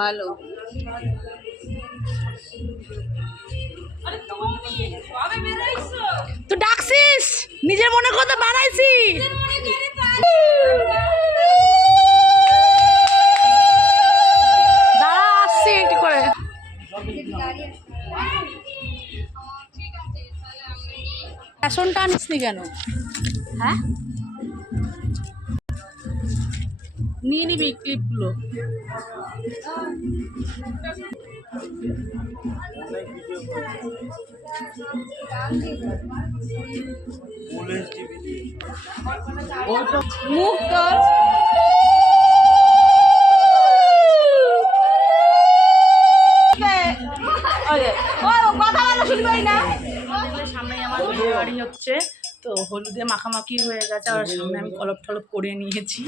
ভালো। তো ডাকছিস, নিজের মনে কথা বানাইছি। দাঁড়া আসছি একটু করে। ফ্যাশনটা আনিসনি কেন? হ্যাঁ, নিয়ে নিবি ক্লিপগুলো। মুখ কর। সামনে আমার বিয়ে বাড়ি হচ্ছে, তো হলুদে মাখামাখি হয়ে গেছে আর সামনে আমি কলপ টলপ করে নিয়েছি।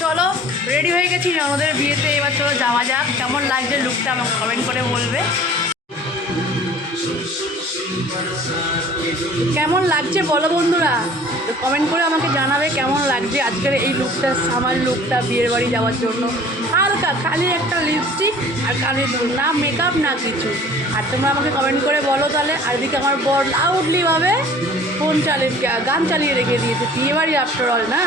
চলো রেডি হয়ে গেছি আমাদের বিয়েতে, এবার চলো যাওয়া যাক। কেমন লাগছে লুকটা আমাকে কমেন্ট করে বলবে। কেমন লাগছে বলো বন্ধুরা, তো কমেন্ট করে আমাকে জানাবে কেমন লাগছে আজকের এই লুকটা, আমার লুকটা বিয়ের বাড়ি যাওয়ার জন্য। হালকা খালি একটা লিপস্টিক আর কানে দুল, না মেকআপ না কিছু। আর তোমরা আমাকে কমেন্ট করে বলো তাহলে। আর এদিকে আমার বর লাউডলিভাবে ফোন গান চালিয়ে রেখে দিয়েছে, বিয়ে বাড়ি আফটার অল না।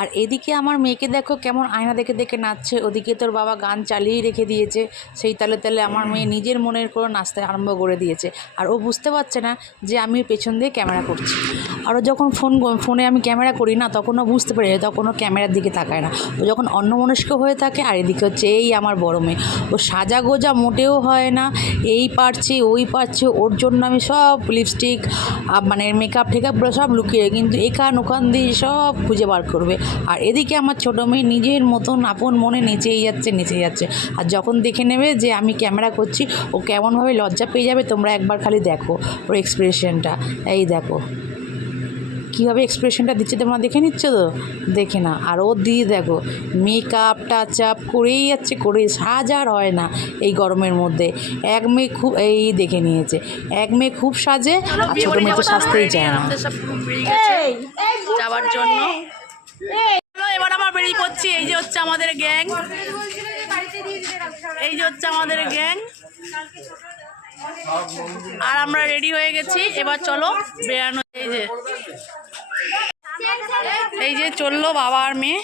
আর এদিকে আমার মেয়েকে দেখো কেমন আয়না দেখে দেখে নাচছে, ওদিকে তোর বাবা গান চালিয়েই রেখে দিয়েছে। সেই তালে তালে আমার মেয়ে নিজের মনের করে নাচতে আরম্ভ করে দিয়েছে। আর ও বুঝতে পারছে না যে আমি পেছন দিয়ে ক্যামেরা করছি। আরও যখন ফোনে আমি ক্যামেরা করি না, তখন ও বুঝতে পারে, তখন ও ক্যামেরার দিকে তাকায় না। ও যখন অন্যমনস্ক হয়ে থাকে। আর এদিকে হচ্ছে এই আমার বড় মেয়ে, ও সাজা গোজা মোটেও হয় না, এই পারছে ওই পারছে। ওর জন্য আমি সব লিপস্টিক মানে মেকআপ টেকআপগুলো সব লুকিয়ে, কিন্তু এখান ওখান দিয়ে সব খুঁজে বার করবে। আর এদিকে আমার ছোটো মেয়ে নিজের মতন আপন মনে নেচেই যাচ্ছে। আর যখন দেখে নেবে যে আমি ক্যামেরা করছি, ও কেমনভাবে লজ্জা পেয়ে যাবে তোমরা একবার খালি দেখো ওর এক্সপ্রেশনটা। এই দেখো কীভাবে এক্সপ্রেশনটা দিচ্ছে, তোমরা দেখে নিচ্ছ তো, দেখে না। আর ও দিয়ে দেখো মেকআপ টাচ আপ করেই যাচ্ছে, করে সাজার হয় না এই গরমের মধ্যে। এক মেয়ে খুব এই দেখে নিয়েছে, এক মেয়ে খুব সাজে আর ছোটো মেয়ে তো সাজতেই চায় না যাওয়ার জন্য। এবার আমার বেরিয়ে পড়ছি। এই যে হচ্ছে আমাদের গ্যাং, আর আমরা রেডি হয়ে গেছি। এবার চলো বেরানো। এই যে চললো বাবা আর মেয়ে।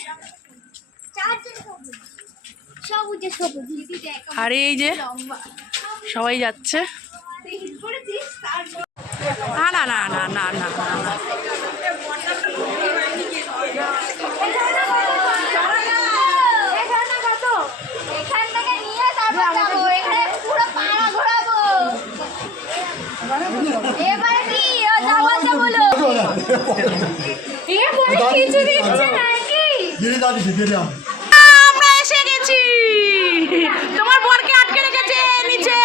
আর এই যে সবাই যাচ্ছে। না না না না না না, আমরা এসে গেছি। তোমার বরকে আটকে রেখেছে নিচে,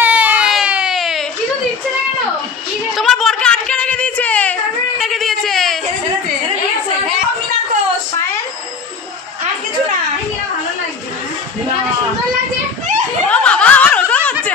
তোমার বরকে আটকে রেখে দিয়েছে। ও বাবা, আমার ওটা হচ্ছে